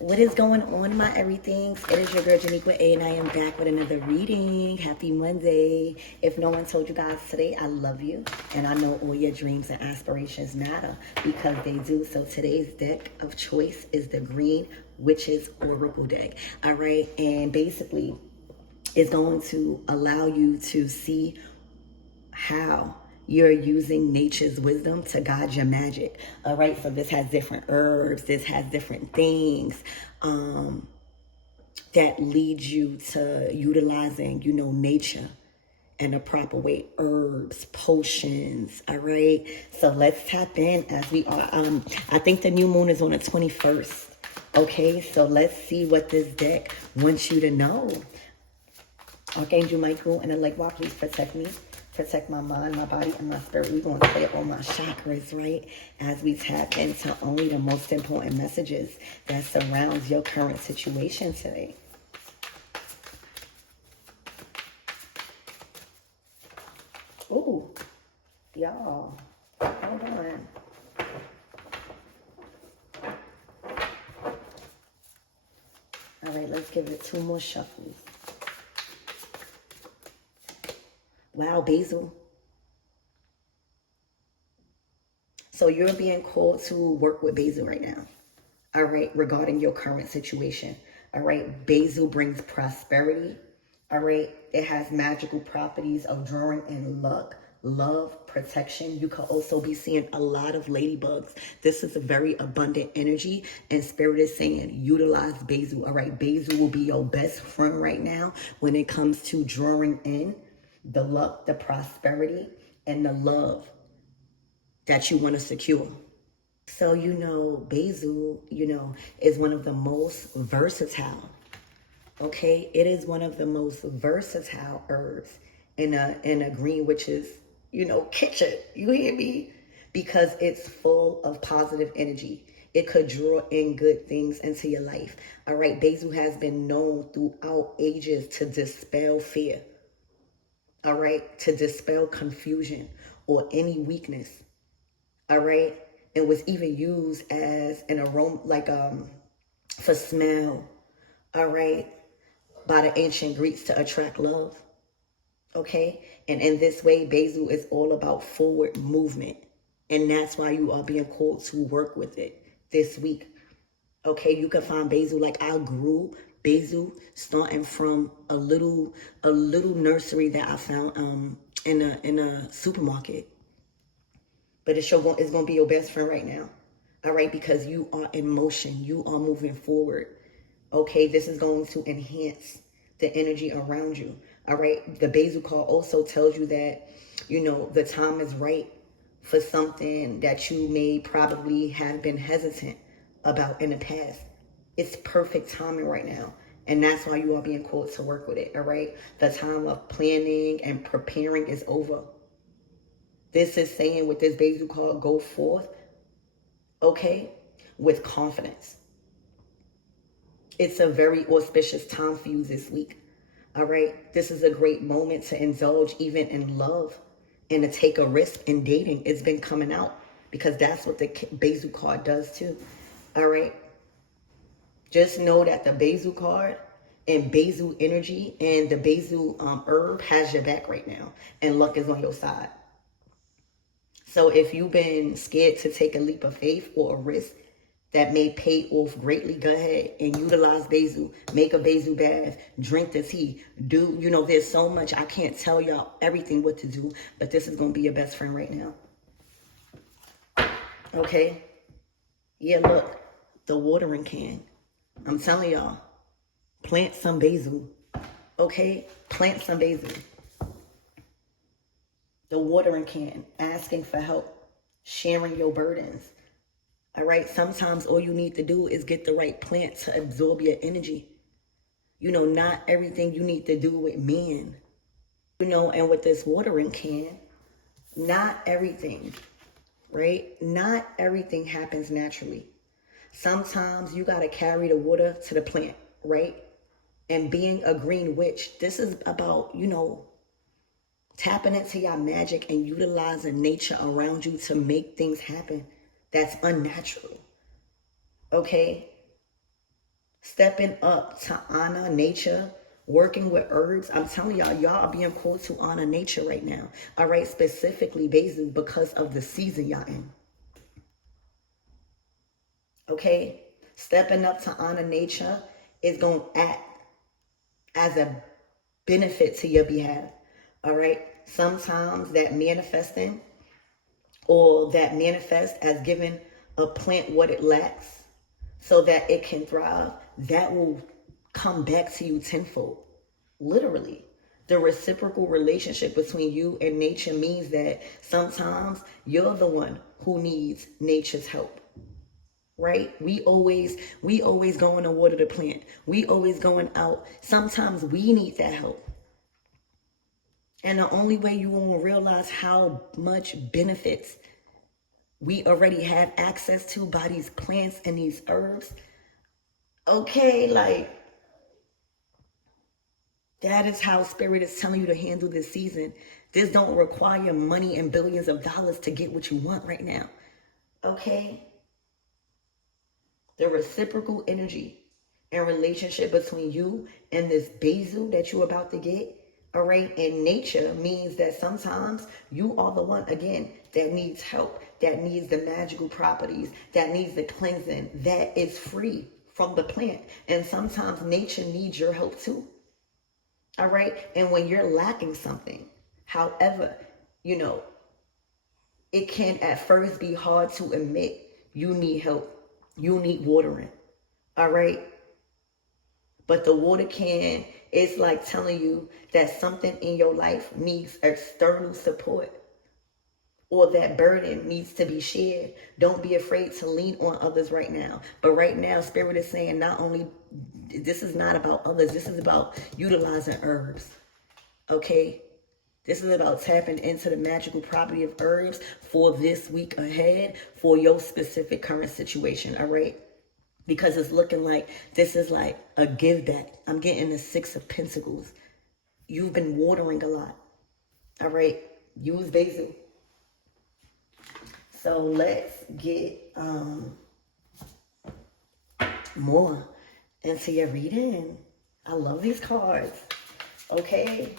What is going on, my everythings? It is your girl Janiqua A, and I am back with another reading. Happy Monday. If no one told you guys today, I love you, and I know all your dreams and aspirations matter because they do. So today's deck of choice is the Green Witches Oracle deck. All right, and basically, it's going to allow you to see how you're using nature's wisdom to guide your magic. All right, so this has different herbs, this has different things that lead you to utilizing, nature in a proper way. Herbs, potions. All right, so let's tap in as we are. I think the new moon is on the 21st. Okay, so let's see what this deck wants you to know. Archangel Michael and the Lake Walk, please protect me. Protect my mind, my body, and my spirit. We're going to play all my chakras, right? As we tap into only the most important messages that surrounds your current situation today. Ooh, y'all, hold on. All right, let's give it 2 more shuffles. Wow, Basil. So you're being called to work with Basil right now. All right, regarding your current situation. All right, Basil brings prosperity. All right, it has magical properties of drawing in luck, love, protection. You could also be seeing a lot of ladybugs. This is a very abundant energy, and Spirit is saying utilize Basil. All right, Basil will be your best friend right now when it comes to drawing in the luck, the prosperity, and the love that you want to secure. So, Basil, is one of the most versatile. Okay, it is one of the most versatile herbs in a green witch's, kitchen. You hear me? Because it's full of positive energy. It could draw in good things into your life. All right, Basil has been known throughout ages to dispel fear. All right, to dispel confusion or any weakness. All right, it was even used as an aroma, like for smell. All right, by the ancient Greeks to attract love. Okay, and in this way, Basil is all about forward movement, and that's why you are being called to work with it this week. Okay, you can find Basil, like I grew Basil starting from a little nursery that I found in a supermarket. But it's gonna be your best friend right now. All right, because you are in motion, you are moving forward. Okay, this is going to enhance the energy around you. All right, the Basil card also tells you that the time is right for something that you may probably have been hesitant about in the past. It's perfect timing right now. And that's why you are being called to work with it, all right? The time of planning and preparing is over. This is saying with this Basil card, go forth, okay, with confidence. It's a very auspicious time for you this week, all right? This is a great moment to indulge even in love and to take a risk in dating. It's been coming out because that's what the Basil card does too, all right? Just know that the Basil card and Basil energy and the Basil herb has your back right now, and luck is on your side. So if you've been scared to take a leap of faith or a risk that may pay off greatly, go ahead and utilize Basil. Make a Basil bath, drink the tea. There's so much. I can't tell y'all everything what to do, but this is going to be your best friend right now. Okay? Yeah, look, the watering can. I'm telling y'all, plant some basil, okay? Plant some basil. The watering can, asking for help, sharing your burdens, all right? Sometimes all you need to do is get the right plant to absorb your energy. Not everything you need to do with men, and with this watering can, not everything, right? Not everything happens naturally. Sometimes you got to carry the water to the plant, right? And being a green witch, this is about, tapping into your magic and utilizing nature around you to make things happen that's unnatural. Okay? Stepping up to honor nature, working with herbs. I'm telling y'all, y'all are being called to honor nature right now. All right, specifically basil because of the season y'all in. Okay, stepping up to honor nature is going to act as a benefit to your behalf. All right, sometimes that manifesting or that manifest as giving a plant what it lacks so that it can thrive, that will come back to you tenfold. Literally. The reciprocal relationship between you and nature means that sometimes you're the one who needs nature's help. Right? We always going to water the plant. We always going out. Sometimes we need that help. And the only way you will realize how much benefits we already have access to by these plants and these herbs. Okay, like, that is how Spirit is telling you to handle this season. This don't require money and billions of dollars to get what you want right now. Okay? The reciprocal energy and relationship between you and this basil that you're about to get, all right, in nature means that sometimes you are the one, again, that needs help, that needs the magical properties, that needs the cleansing, that is free from the plant. And sometimes nature needs your help too. All right. And when you're lacking something, however, it can at first be hard to admit you need help. You need watering. All right. But the water can, it's like telling you that something in your life needs external support or that burden needs to be shared. Don't be afraid to lean on others right now. But right now, Spirit is saying not only, this is not about others. This is about utilizing herbs. Okay? This is about tapping into the magical property of herbs for this week ahead for your specific current situation. All right? Because it's looking like this is like a give back. I'm getting the 6 of Pentacles. You've been watering a lot. All right? Use basil. So let's get more into your reading. I love these cards. Okay.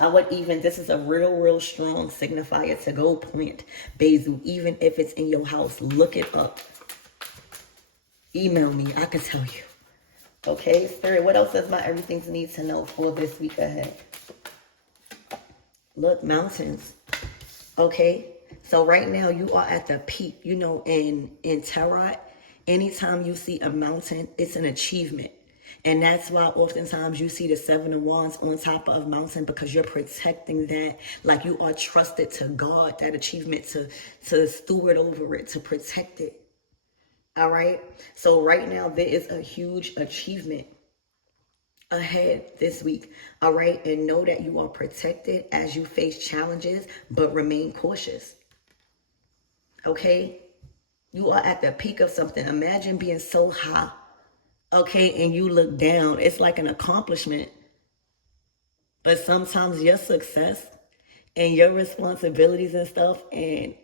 I would even, this is a real strong signifier to go plant basil, even if it's in your house. Look it up. Email me. I can tell you. Okay, Spirit, what else does my everything need to know for this week ahead? Look, mountains. Okay. So right now you are at the peak, in Chariot. Anytime you see a mountain, it's an achievement. And that's why oftentimes you see the 7 of Wands on top of a mountain, because you're protecting that. Like you are trusted to guard that achievement, to steward over it, to protect it. All right. So right now there is a huge achievement ahead this week. All right. And know that you are protected as you face challenges, but remain cautious. Okay. You are at the peak of something. Imagine being so high. Okay. And you look down. It's like an accomplishment. But sometimes your success and your responsibilities and stuff, and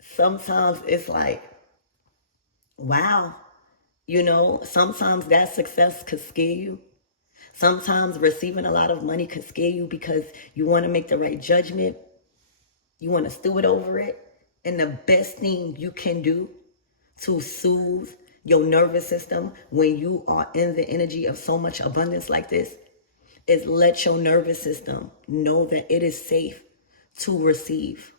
sometimes it's like, wow, sometimes that success could scare you. Sometimes receiving a lot of money could scare you because you want to make the right judgment. You want to steward over it. And the best thing you can do to soothe your nervous system when you are in the energy of so much abundance like this is let your nervous system know that it is safe to receive.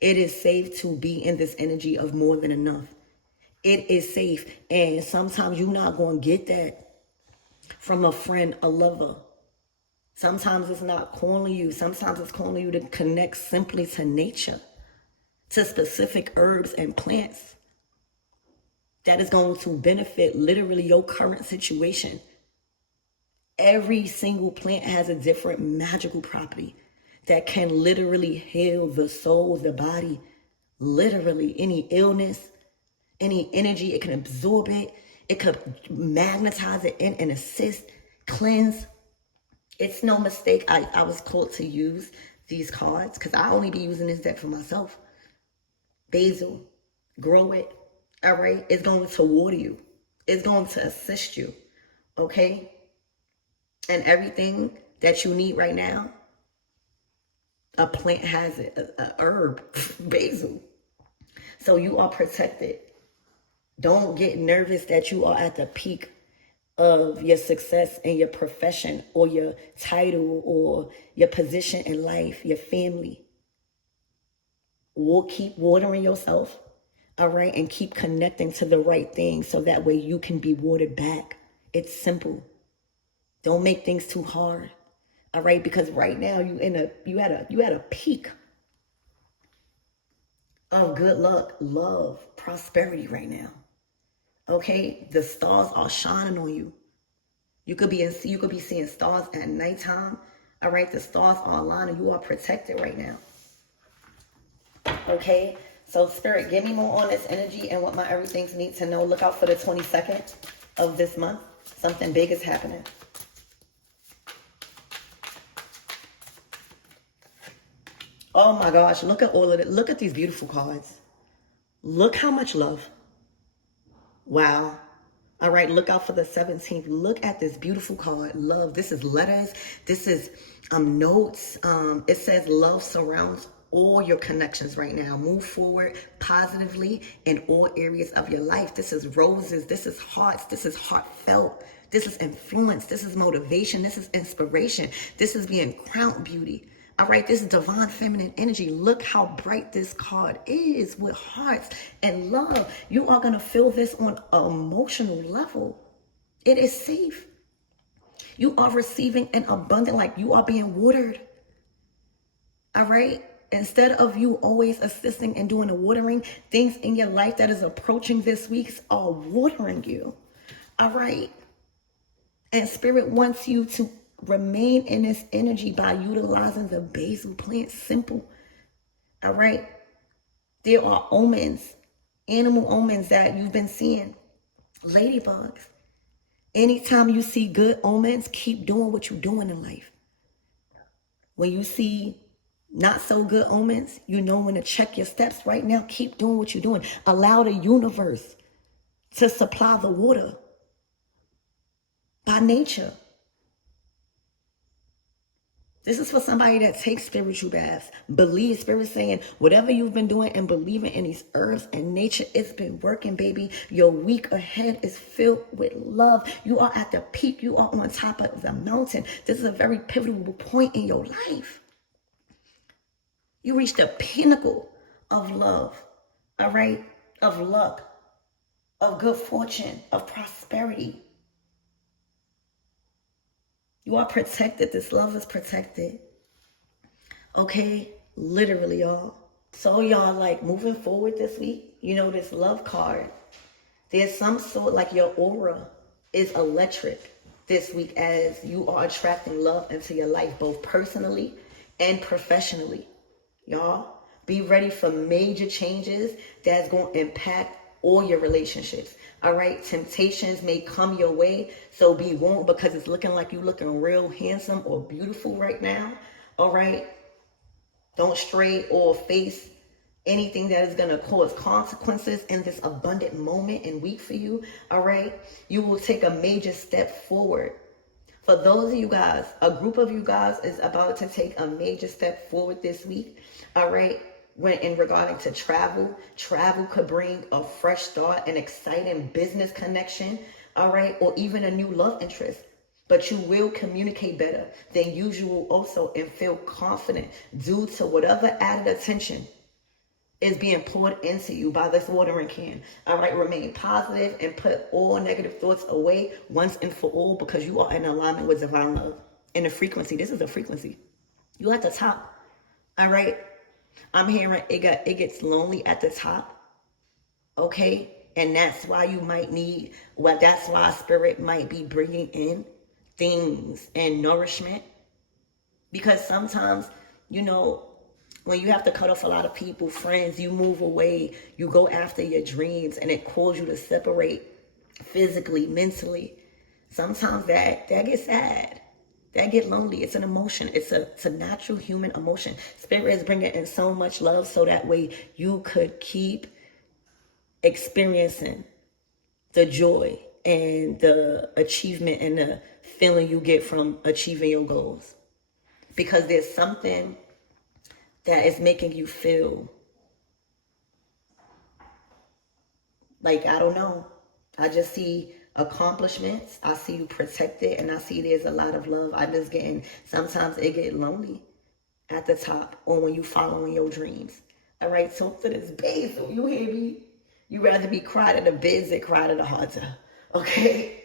It is safe to be in this energy of more than enough. It is safe. And sometimes you're not going to get that from a friend, a lover. Sometimes it's not calling you. Sometimes it's calling you to connect simply to nature, to specific herbs and plants that is going to benefit literally your current situation. Every single plant has a different magical property that can literally heal the soul, the body, literally any illness, any energy. It can absorb it. It could magnetize it in and assist, cleanse. It's no mistake. I was called to use these cards because I only be using this deck for myself. Basil, grow it. All right. It's going to water you. It's going to assist you. Okay? And everything that you need right now, a plant has it, a herb, basil. So you are protected. Don't get nervous that you are at the peak of your success in your profession or your title or your position in life, your family. We'll keep watering yourself, all right, and keep connecting to the right things so that way you can be watered back. It's simple. Don't make things too hard, all right, because right now you at a peak of good luck, love, prosperity right now. Okay, the stars are shining on you. You could be seeing stars at nighttime. All right, the stars are aligning. You are protected right now. Okay, so Spirit, give me more on this energy and what my everythings need to know. Look out for the 22nd of this month. Something big is happening. Oh my gosh, look at all of it. Look at these beautiful cards. Look how much love. Wow. All right, look out for the 17th. Look at this beautiful card, love. This is letters. This is notes. It says love surrounds all your connections right now. Move forward positively in all areas of your life. This is roses. This is hearts. This is heartfelt. This is influence. This is motivation. This is inspiration. This is being crowned beauty. All right, this is divine feminine energy. Look how bright this card is with hearts and love. You are going to feel this on an emotional level. It is safe. You are receiving an abundant, like you are being watered. All right. Instead of you always assisting and doing the watering, things in your life that is approaching this week are watering you. All right. And Spirit wants you to remain in this energy by utilizing the basil plant. Simple. All right. There are omens, animal omens that you've been seeing. Ladybugs. Anytime you see good omens, keep doing what you're doing in life. When you see not so good omens, you know when to check your steps. Right now, keep doing what you're doing. Allow the universe to supply the water by nature. This is for somebody that takes spiritual baths. Believe, Spirit saying, whatever you've been doing and believing in these herbs and nature, it's been working, baby. Your week ahead is filled with love. You are at the peak. You are on top of the mountain. This is a very pivotal point in your life. You reach the pinnacle of love, all right? Of luck, of good fortune, of prosperity. You are protected. This love is protected. Okay? Literally, y'all. So y'all, like, moving forward this week, you know, this love card, there's some sort, like your aura is electric this week as you are attracting love into your life, both personally and professionally. Y'all, be ready for major changes that's going to impact all your relationships. All right, temptations may come your way, so be warned because it's looking like you looking real handsome or beautiful right now. All right, don't stray or face anything that is going to cause consequences in this abundant moment and week for you. All right, you will take a major step forward. For those of you guys, a group of you guys is about to take a major step forward this week. All right. When in regarding to travel could bring a fresh start, an exciting business connection. All right. Or even a new love interest. But you will communicate better than usual also and feel confident due to whatever added attention is being poured into you by this watering can. All right, remain positive and put all negative thoughts away once and for all because you are in alignment with divine love. And the frequency, this is a frequency. You at the top. All right. I'm hearing it gets lonely at the top. Okay. And that's why you might need, well, that's why Spirit might be bringing in things and nourishment. Because sometimes, you know, when you have to cut off a lot of people, friends, you move away, you go after your dreams, and it calls you to separate physically, mentally. Sometimes that gets sad. That get lonely. It's an emotion. It's a natural human emotion. Spirit is bringing in so much love so that way you could keep experiencing the joy and the achievement and the feeling you get from achieving your goals. Because there's something that is making you feel like, I don't know. I just see accomplishments. I see you protected, and I see there's a lot of love. I just getting, sometimes it get lonely at the top or when you following your dreams. All right, talk to this basil. You hear me? You rather be cried at the biz than cried at the heart. Okay?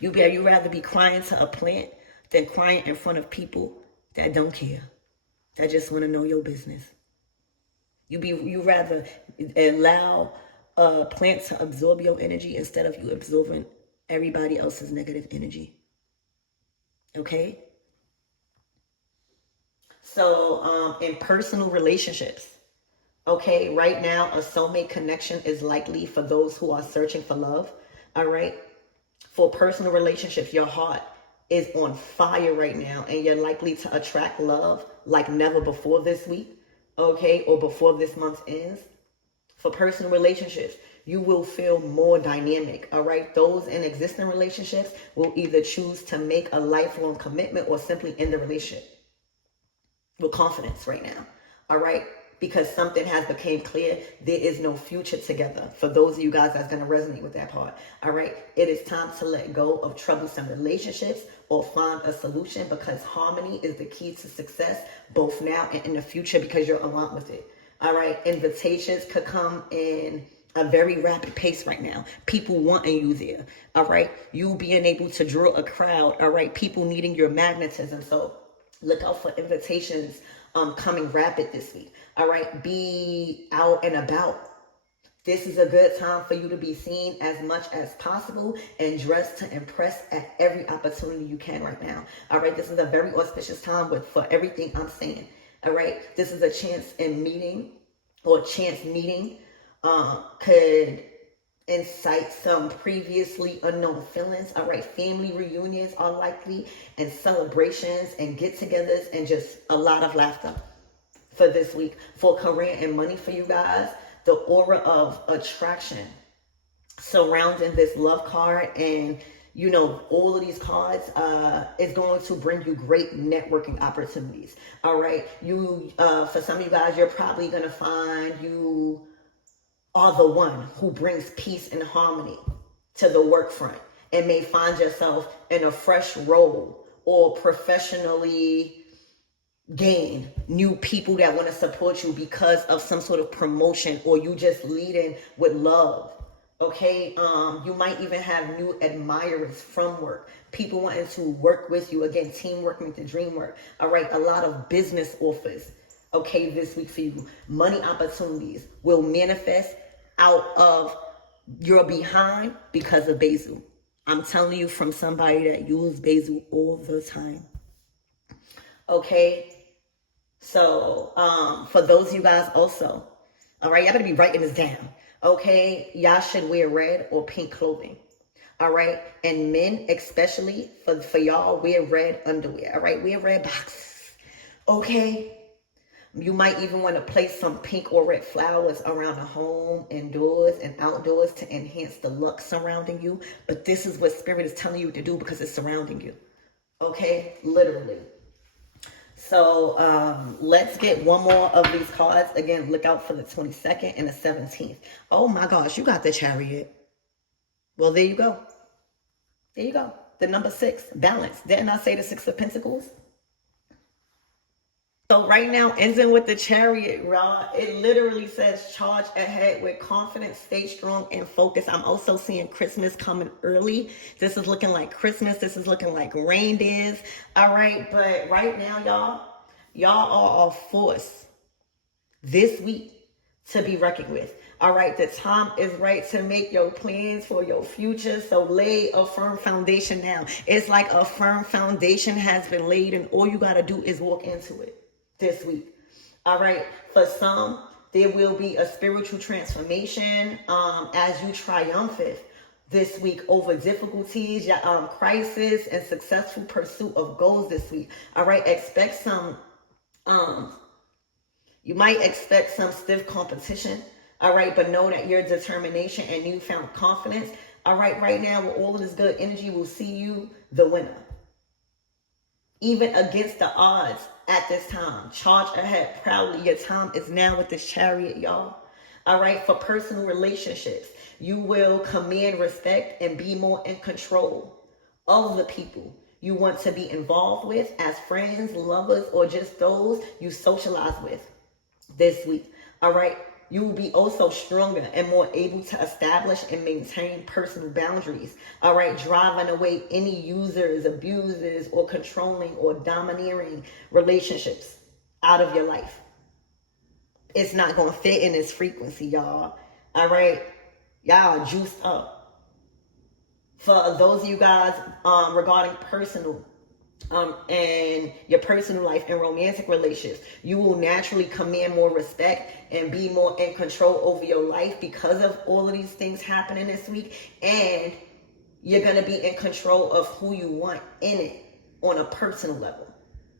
You rather be crying to a plant than crying in front of people that don't care, that just want to know your business. You rather allow a plant to absorb your energy instead of you absorbing everybody else's negative energy. Okay? So in personal relationships, okay, right now a soulmate connection is likely for those who are searching for love. All right? For personal relationships, your heart is on fire right now, and you're likely to attract love like never before this week, okay, or before this month ends. For personal relationships, you will feel more dynamic, all right? Those in existing relationships will either choose to make a lifelong commitment or simply end the relationship with confidence right now, all right? Because something has become clear. There is no future together. For those of you guys that's going to resonate with that part, all right? It is time to let go of troublesome relationships or find a solution, because harmony is the key to success, both now and in the future, because you're aligned with it. All right? Invitations could come in a very rapid pace right now. People wanting you there. All right? You being able to draw a crowd. All right? People needing your magnetism. So look out for invitations coming rapid this week. All right? Be out and about. This is a good time for you to be seen as much as possible and dressed to impress at every opportunity you can right now. All right? This is a very auspicious time for everything I'm saying. All right? This is a chance meeting could incite some previously unknown feelings. All right? Family reunions are likely, and celebrations and get-togethers, and just a lot of laughter for this week. For career and money for you guys, the aura of attraction surrounding this love card and, you know, all of these cards is going to bring you great networking opportunities. All right. For some of you guys, you're probably going to find you are the one who brings peace and harmony to the work front, and may find yourself in a fresh role or professionally gain new people that want to support you because of some sort of promotion, or you just leading with love. Okay, you might even have new admirers from work, people wanting to work with you. Again, teamwork makes the dream work. All right, a lot of business offers, okay, this week for you. Money opportunities will manifest out of your behind because of basil. I'm telling you from somebody that uses basil all the time. Okay, so for those of you guys also, all right, y'all better be writing this down. Okay, y'all should wear red or pink clothing. All right, and men especially, for y'all, wear red underwear. All right, wear red boxes. Okay, you might even want to place some pink or red flowers around the home, indoors and outdoors, to enhance the look surrounding you. But this is what Spirit is telling you to do because it's surrounding you. Okay, literally. So let's get one more of these cards. Again, look out for the 22nd and the 17th. Oh my gosh, you got the Chariot. Well, there you go. There you go. The number 6, balance. Didn't I say the 6 of Pentacles? So right now, ending with the Chariot, y'all, it literally says charge ahead with confidence, stay strong and focus. I'm also seeing Christmas coming early. This is looking like Christmas. This is looking like reindeers. All right, but right now, y'all are a force this week to be reckoned with. All right, the time is right to make your plans for your future. So lay a firm foundation now. It's like a firm foundation has been laid, and all you got to do is walk into it this week. All right, for some, there will be a spiritual transformation as you triumph this week over difficulties, crisis, and successful pursuit of goals this week. All right, expect some, you might expect some stiff competition. All right, but know that your determination and newfound confidence, All right, right now with all of this good energy, we'll see you the winner. Even against the odds at this time. Charge ahead proudly. Your time is now with this Chariot, y'all. All right, for personal relationships, you will command respect and be more in control of the people you want to be involved with as friends, lovers, or just those you socialize with this week. All right, you will be also stronger and more able to establish and maintain personal boundaries. All right, driving away any users, abusers, or controlling or domineering relationships out of your life. It's not going to fit in this frequency, y'all. All right, y'all juiced up. For those of you guys regarding personal and your personal life and romantic relationships, you will naturally command more respect and be more in control over your life because of all of these things happening this week. And you're going to be in control of who you want in it on a personal level.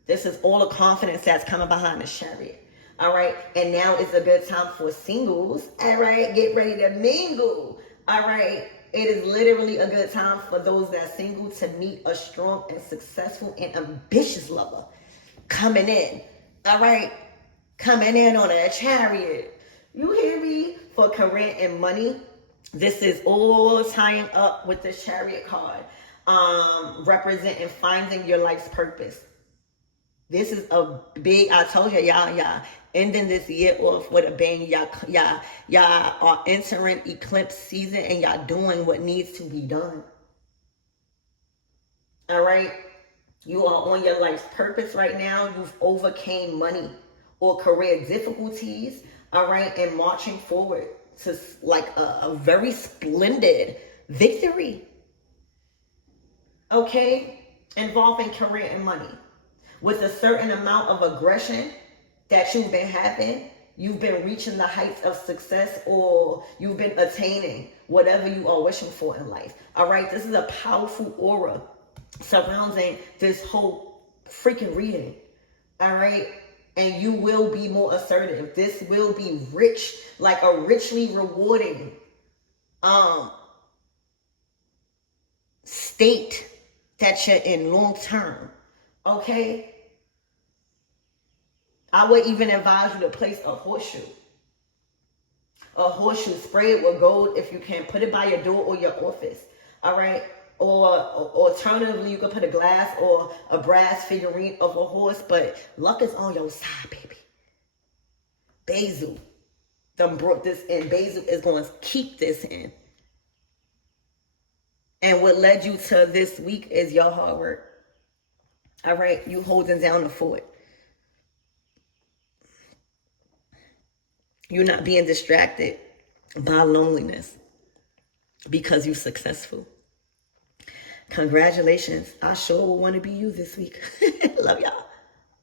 This is all the confidence that's coming behind the Chariot. All right. And now is a good time for singles. All right. Get ready to mingle. All right. It is literally a good time for those that are single to meet a strong and successful and ambitious lover coming in. All right. Coming in on a Chariot. You hear me? For career and money. This is all tying up with the Chariot card. Representing finding your life's purpose. This is a big, I told you, y'all ending this year off with a bang. Y'all are entering eclipse season and y'all doing what needs to be done. All right. You are on your life's purpose right now. You've overcame money or career difficulties. All right. And marching forward to like a very splendid victory. Okay. Involving career and money. With a certain amount of aggression that you've been having, you've been reaching the heights of success, or you've been attaining whatever you are wishing for in life. All right, this is a powerful aura surrounding this whole freaking reading. All right, and you will be more assertive. This will be rich, like a richly rewarding state that you're in long term. Okay, I would even advise you to place a horseshoe. A horseshoe, spray it with gold if you can. Put it by your door or your office. All right. Or alternatively, you can put a glass or a brass figurine of a horse. But luck is on your side, baby. Basil done brought this in. Basil is going to keep this in. And what led you to this week is your hard work. All right, you holding down the fort. You're not being distracted by loneliness because you're successful. Congratulations. I sure will want to be you this week. Love y'all.